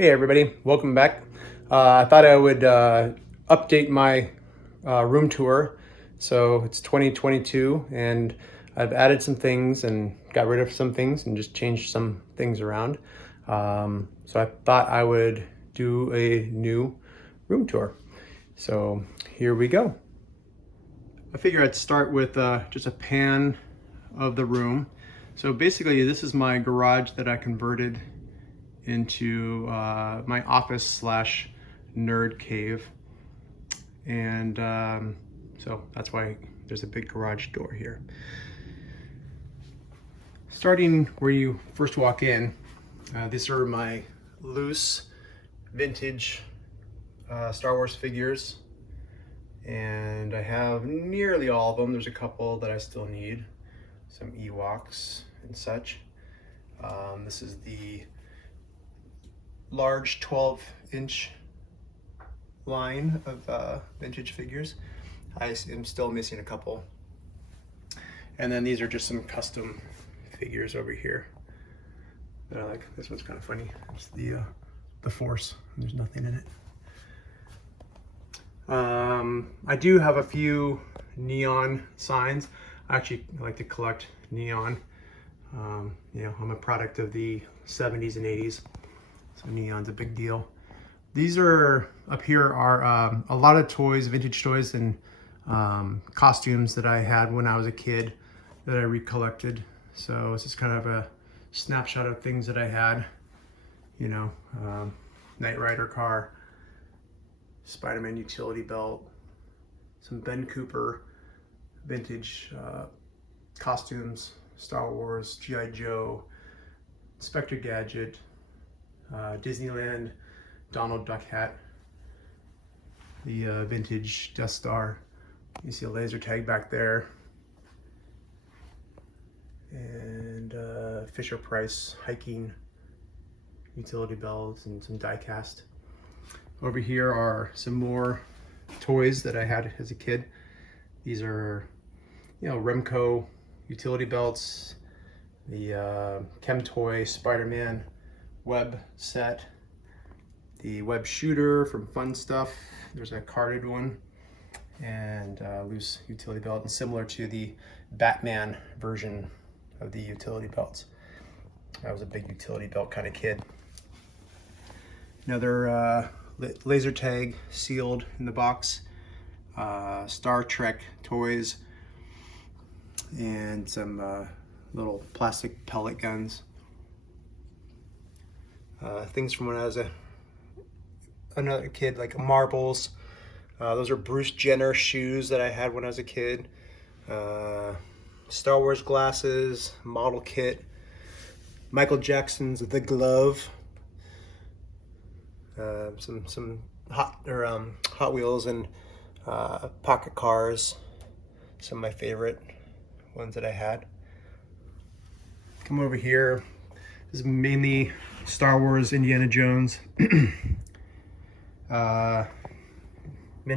Hey everybody, welcome back. I thought I would update my room tour. So it's 2022 and I've added some things and got rid of some things and just changed some things around. So I thought I would do a new room tour. So here we go. I figure I'd start with just a pan of the room. So basically this is my garage that I converted into my office slash nerd cave, and so that's why there's a big garage door here. Starting where you first walk in, these are my loose vintage Star Wars figures, and I have nearly all of them. There's a couple that I still need, some Ewoks and such. This is the large 12-inch line of vintage figures. I am still missing a couple. And then these are just some custom figures over here that I like. This one's kind of funny. It's the Force. There's nothing in it. I do have a few neon signs. I actually like to collect neon. You know, I'm a product of the 70s and 80s. So neon's a big deal. These are, up here are a lot of toys, vintage toys and costumes that I had when I was a kid that I recollected. So this is kind of a snapshot of things that I had. You know, Knight Rider car, Spider-Man utility belt, some Ben Cooper vintage costumes, Star Wars, G.I. Joe, Inspector Gadget, Disneyland Donald Duck hat, the vintage Death Star. You see a laser tag back there, and FisherPrice hiking utility belts and some die cast. Over here are some more toys that I had as a kid. These are, you know, Remco utility belts, the Chem Toy Spider-Man web set, the web shooter from Fun Stuff. There's a carded one, and loose utility belt, and similar to the Batman version of the utility belts. I was a big utility belt kind of kid. Another laser tag sealed in the box, Star Trek toys, and some little plastic pellet guns. Things from when I was another kid, like marbles. Those are Bruce Jenner shoes that I had when I was a kid. Star Wars glasses, model kit, Michael Jackson's The Glove, some Hot Wheels and pocket cars. Some of my favorite ones that I had. Come over here. This is mainly Star Wars, Indiana Jones, mint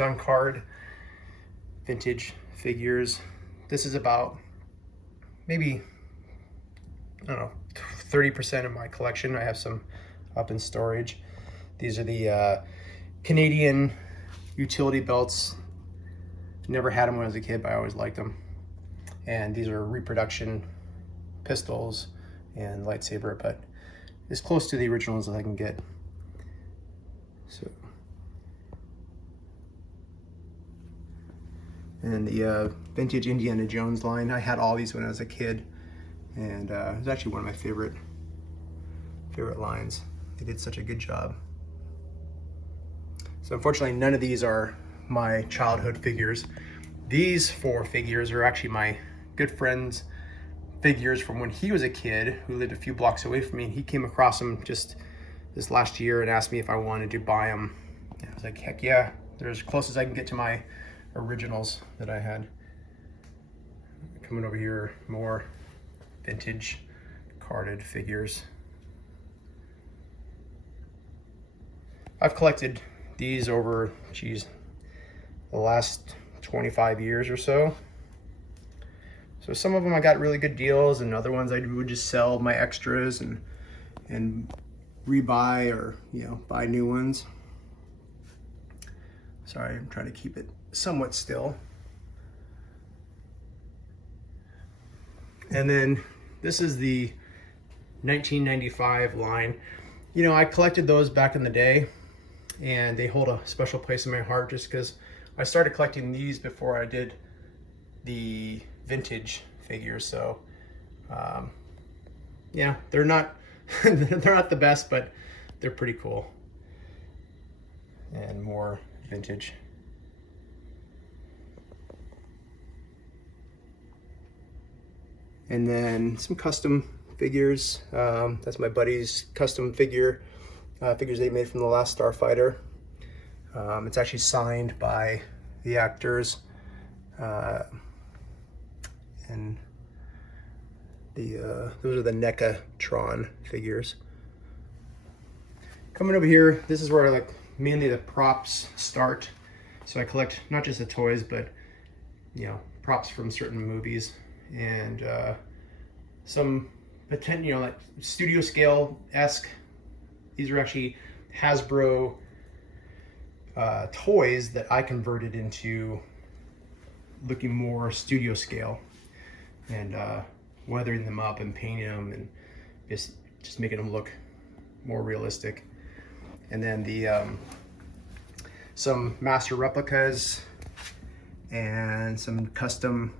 on card, vintage figures. This is about maybe, I don't know, 30% of my collection. I have some up in storage. These are the Canadian utility belts. Never had them when I was a kid, but I always liked them. And these are reproduction pistols and lightsaber, but as close to the originals as I can get. So, and the vintage Indiana Jones line, I had all these when I was a kid, and it was actually one of my favorite lines. They did such a good job. So unfortunately, none of these are my childhood figures. These 4 figures are actually my good friend's figures from when he was a kid, who lived a few blocks away from me. He came across them just this last year and asked me if I wanted to buy them. And I was like, heck yeah, they're as close as I can get to my originals that I had. Coming over here, more vintage carded figures. I've collected these over, geez, the last 25 years or so. So some of them I got really good deals, and other ones I would just sell my extras and rebuy or, you know, buy new ones. Sorry, I'm trying to keep it somewhat still. And then this is the 1995 line. You know, I collected those back in the day, and they hold a special place in my heart just because I started collecting these before I did the vintage figures. So yeah, they're not they're not the best, but they're pretty cool. And more vintage. And then some custom figures. That's my buddy's custom figures they made from the last Starfighter. It's actually signed by the actors. And those are the NECA TRON figures. Coming over here, this is where like mainly the props start. So I collect not just the toys, but you know, props from certain movies and some potential, you know, like studio scale-esque. These are actually Hasbro toys that I converted into looking more studio scale, and weathering them up and painting them and just making them look more realistic. And then the some master replicas and some custom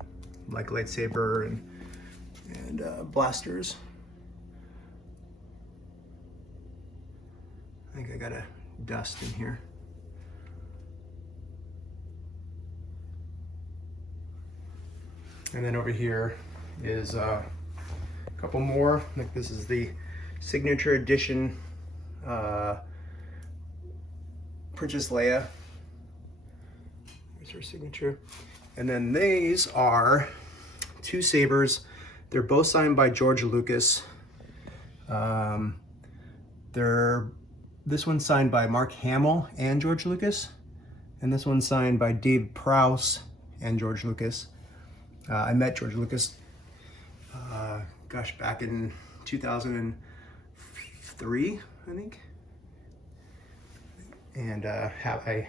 like lightsaber and blasters. I think I got a dust in here. And then over here is a couple more. Like this is the signature edition Princess Leia. Here's her signature. And then these are two sabers. They're both signed by George Lucas. This one's signed by Mark Hamill and George Lucas, and this one's signed by Dave Prowse and George Lucas. I met George Lucas, gosh, back in 2003, I think. And it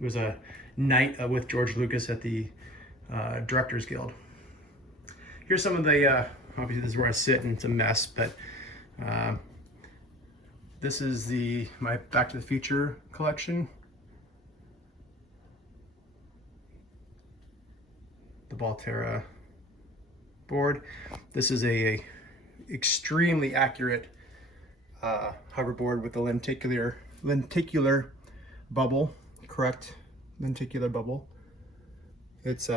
was a night with George Lucas at the Directors Guild. Here's some of the, obviously this is where I sit and it's a mess, but this is my Back to the Future collection. The Baltera board. This is a extremely accurate hoverboard with a lenticular bubble, correct lenticular bubble. It's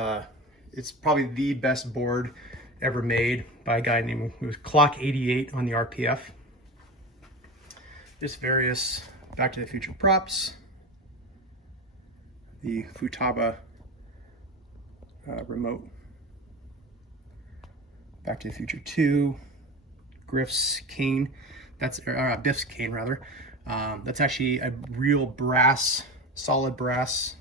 probably the best board ever made by a guy named Clock 88 on the RPF. Just various Back to the Future props. The Futaba remote. Back to the Future 2. Griff's cane. That's Biff's cane rather. That's actually a real brass, solid brass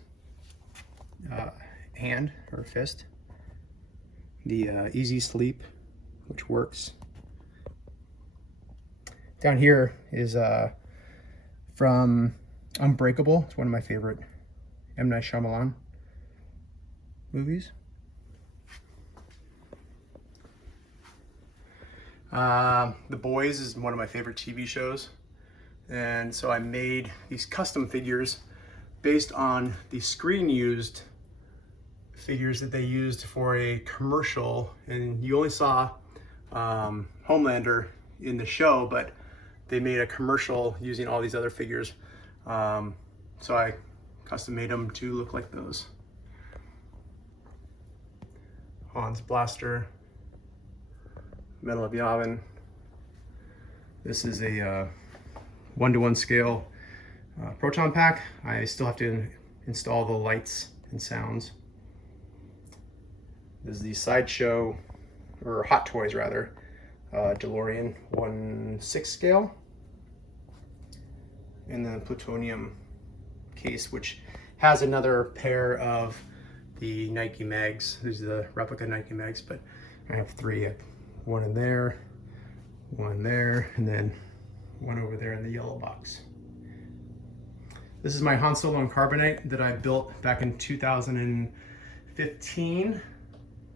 hand or fist. The Easy Sleep, which works. Down here is from Unbreakable. It's one of my favorite M. Night Shyamalan movies. The Boys is one of my favorite TV shows. And so I made these custom figures based on the screen used figures that they used for a commercial. And you only saw Homelander in the show, but they made a commercial using all these other figures. So I custom made them to look like those. Han's blaster, Medal of Yavin. This is a 1-to-1 scale proton pack. I still have to install the lights and sounds. This is the Sideshow, or Hot Toys rather, DeLorean 1/6 scale. And then plutonium case, which has another pair of the Nike mags. These are the replica Nike mags, but I have three. One in there, one there, and then one over there in the yellow box. This is my Han Solo and Carbonite that I built back in 2015.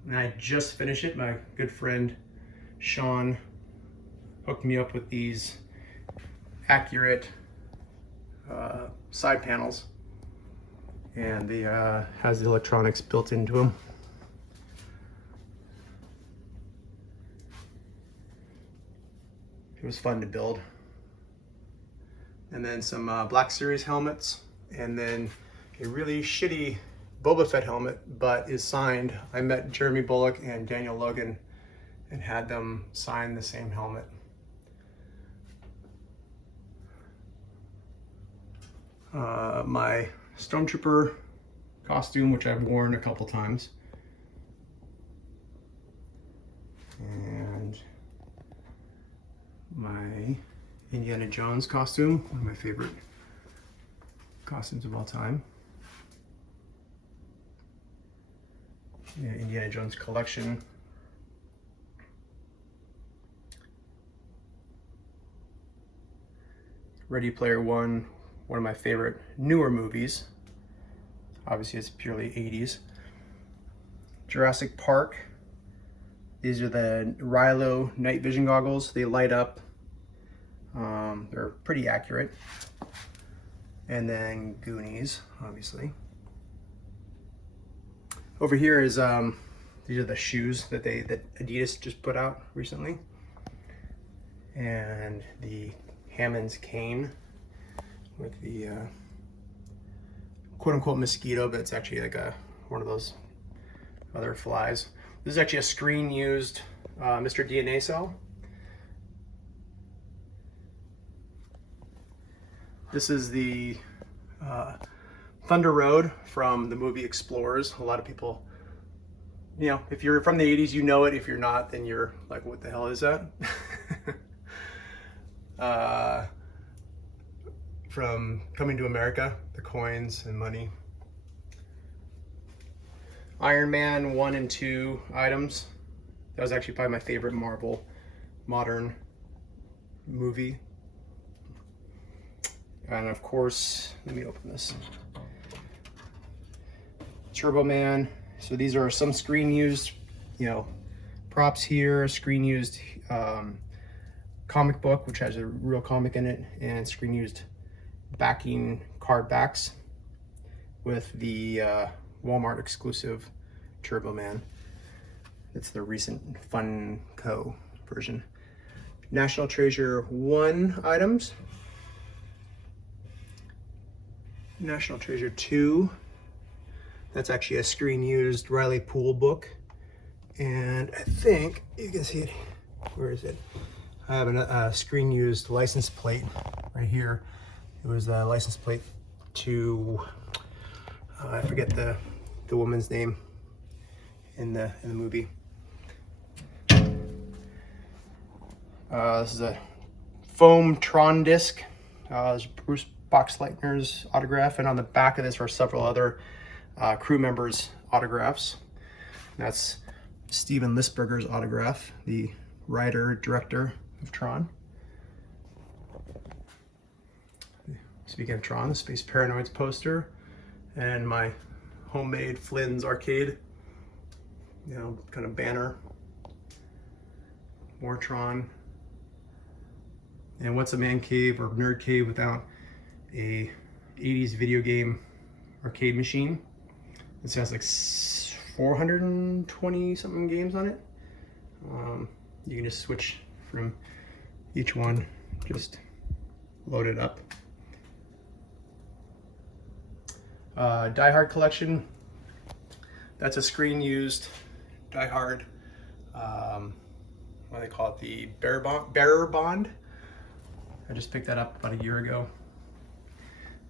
And I just finished it. My good friend Sean hooked me up with these accurate side panels, and they has the electronics built into them. It was fun to build. And then some Black Series helmets, and then a really shitty Boba Fett helmet, but is signed. I met Jeremy Bullock and Daniel Logan and had them sign the same helmet. My Stormtrooper costume, which I've worn a couple times. And my Indiana Jones costume, one of my favorite costumes of all time. Yeah, Indiana Jones collection. Ready Player One, one of my favorite newer movies. Obviously it's purely 80s. Jurassic Park. These are the Rilo night vision goggles. They light up. They're pretty accurate. And then Goonies, obviously. Over here is these are the shoes that Adidas just put out recently, and the Hammond's cane with the quote-unquote mosquito, but it's actually like one of those other flies. This is actually a screen-used Mr. DNA cell. This is the Thunder Road from the movie Explorers. A lot of people, you know, if you're from the 80s, you know it. If you're not, then you're like, what the hell is that? From Coming to America, the coins and money. Iron Man 1 and 2 items. That was actually probably my favorite Marvel modern movie. And of course, let me open this. Turbo Man. So these are some screen used, you know, props here, screen used comic book, which has a real comic in it, and screen used backing card backs with the Walmart exclusive Turbo Man. It's the recent Funko version. National Treasure 1 items. National Treasure 2. That's actually a screen used Riley Poole book. And I think you can see it. Where is it? I have a screen used license plate right here. It was a license plate to, I forget the woman's name in the movie. This is a foam TRON disc. There's Bruce Boxleitner's autograph, and on the back of this are several other crew members' autographs. That's Steven Lisberger's autograph, the writer, director of TRON. Speaking of TRON, the Space Paranoids poster, and my homemade Flynn's arcade, you know, kind of banner. More TRON. And what's a man cave or nerd cave without a 80s video game arcade machine? This has like 420 something games on it. You can just switch from each one, just load it up. Die Hard collection. That's a screen used Die Hard, what do they call it, the bearer bond. I just picked that up about a year ago.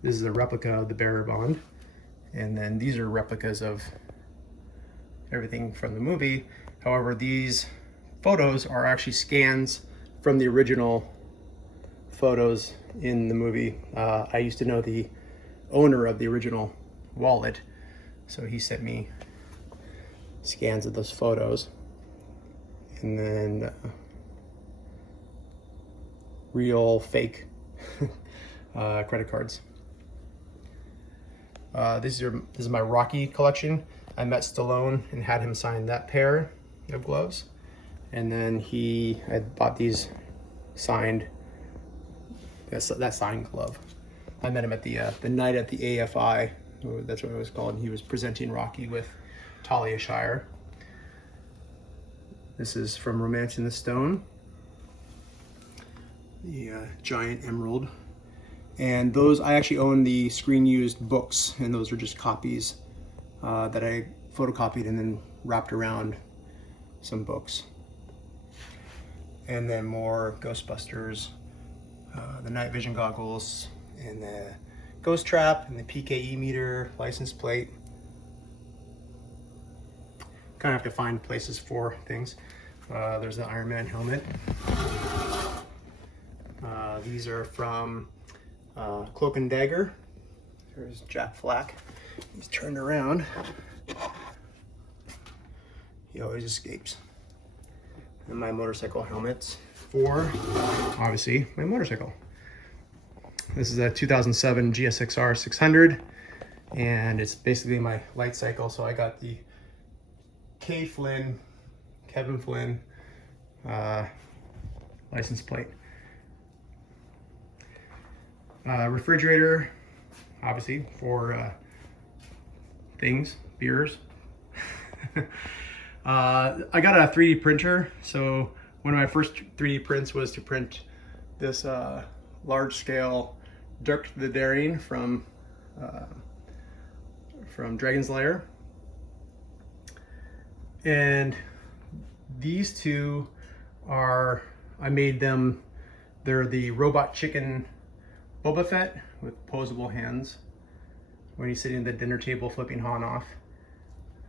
This is a replica of the bearer bond, and then these are replicas of everything from the movie. However, these photos are actually scans from the original photos in the movie. I used to know the owner of the original wallet, so he sent me scans of those photos. And then real fake credit cards. This is my Rocky collection. I met Stallone and had him sign that pair of gloves, and then I bought these signed. That signed glove. I met him at the night at the AFI. That's what it was called. He was presenting Rocky with Talia Shire. This is from Romancing the Stone, the giant emerald. And those, I actually own the screen used books, and those are just copies that I photocopied and then wrapped around some books. And then more Ghostbusters, the night vision goggles, and the ghost trap, and the PKE meter, license plate. Kind of have to find places for things. There's the Iron Man helmet. These are from Cloak and Dagger. There's Jack Flack. He's turned around. He always escapes. And my motorcycle helmets for, obviously, my motorcycle. This is a 2007 GSXR 600, and it's basically my light cycle. So I got the Kevin Flynn license plate. Refrigerator, obviously, for things, beers. I got a 3D printer, so one of my first 3D prints was to print this large scale Dirk the Daring from Dragon's Lair. And these two are, I made them, they're the robot chicken Boba Fett with posable hands when he's sitting at the dinner table flipping Han off.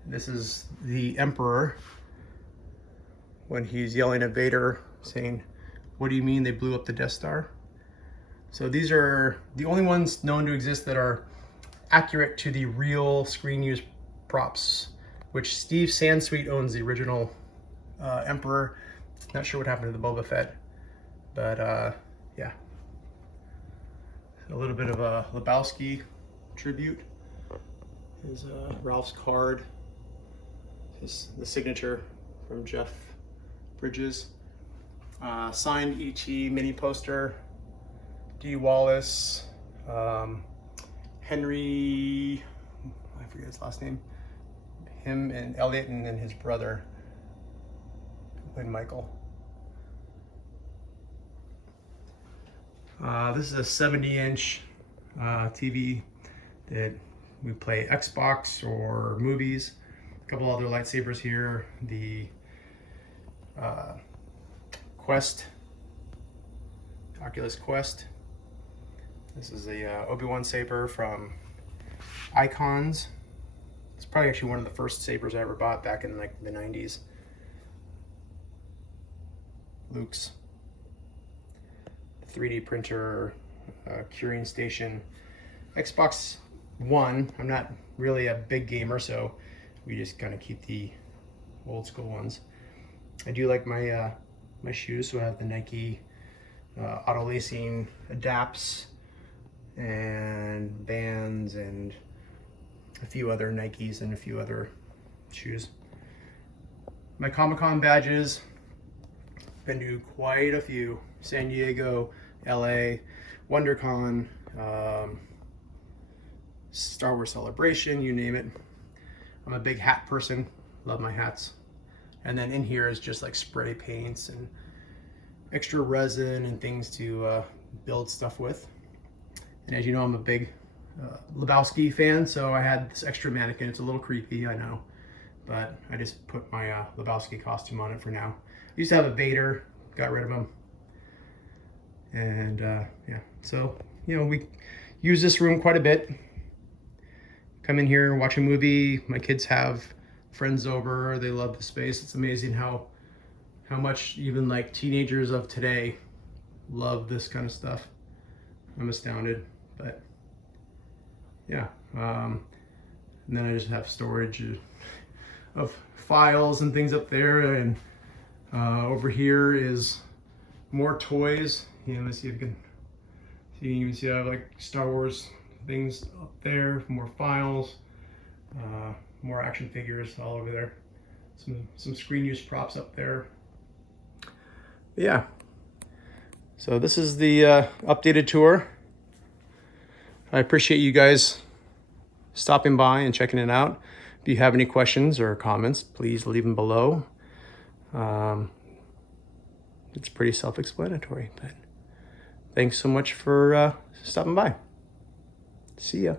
This is the Emperor when he's yelling at Vader saying, "What do you mean they blew up the Death Star?" So these are the only ones known to exist that are accurate to the real screen use props, which Steve Sansweet owns the original Emperor. Not sure what happened to the Boba Fett, but yeah. A little bit of a Lebowski tribute. Here's Ralph's card. The signature from Jeff Bridges. Signed E.T. mini poster. D. Wallace. Henry, I forget his last name. Him and Elliot, and then his brother, Lynn Michael. This is a 70-inch TV that we play Xbox or movies. A couple other lightsabers here. The Quest, Oculus Quest. This is the ObiWan Saber from Icons. It's probably actually one of the first sabers I ever bought back in like the 90s. Luke's 3D printer, curing station. Xbox One, I'm not really a big gamer, so we just kind of keep the old school ones. I do like my my shoes, so I have the Nike auto lacing adapts and Vans and a few other Nikes and a few other shoes. My Comic-Con badges, been to quite a few. San Diego, LA, WonderCon, Star Wars Celebration, you name it. I'm a big hat person, love my hats. And then in here is just like spray paints and extra resin and things to build stuff with. And as you know, I'm a big Lebowski fan, so I had this extra mannequin. It's a little creepy, I know, but I just put my Lebowski costume on it for now. I used to have a Vader, got rid of him. And yeah, so, you know, we use this room quite a bit. Come in here, watch a movie. My kids have friends over, they love the space. It's amazing how much even like teenagers of today love this kind of stuff. I'm astounded, but yeah. And then I just have storage of files and things up there, and over here is more toys. You know, let's see if you can see. You can see I have like Star Wars things up there, more files, more action figures all over there. Some screen use props up there. Yeah. So this is the updated tour. I appreciate you guys stopping by and checking it out. If you have any questions or comments, please leave them below. It's pretty self-explanatory, but thanks so much for stopping by. See ya.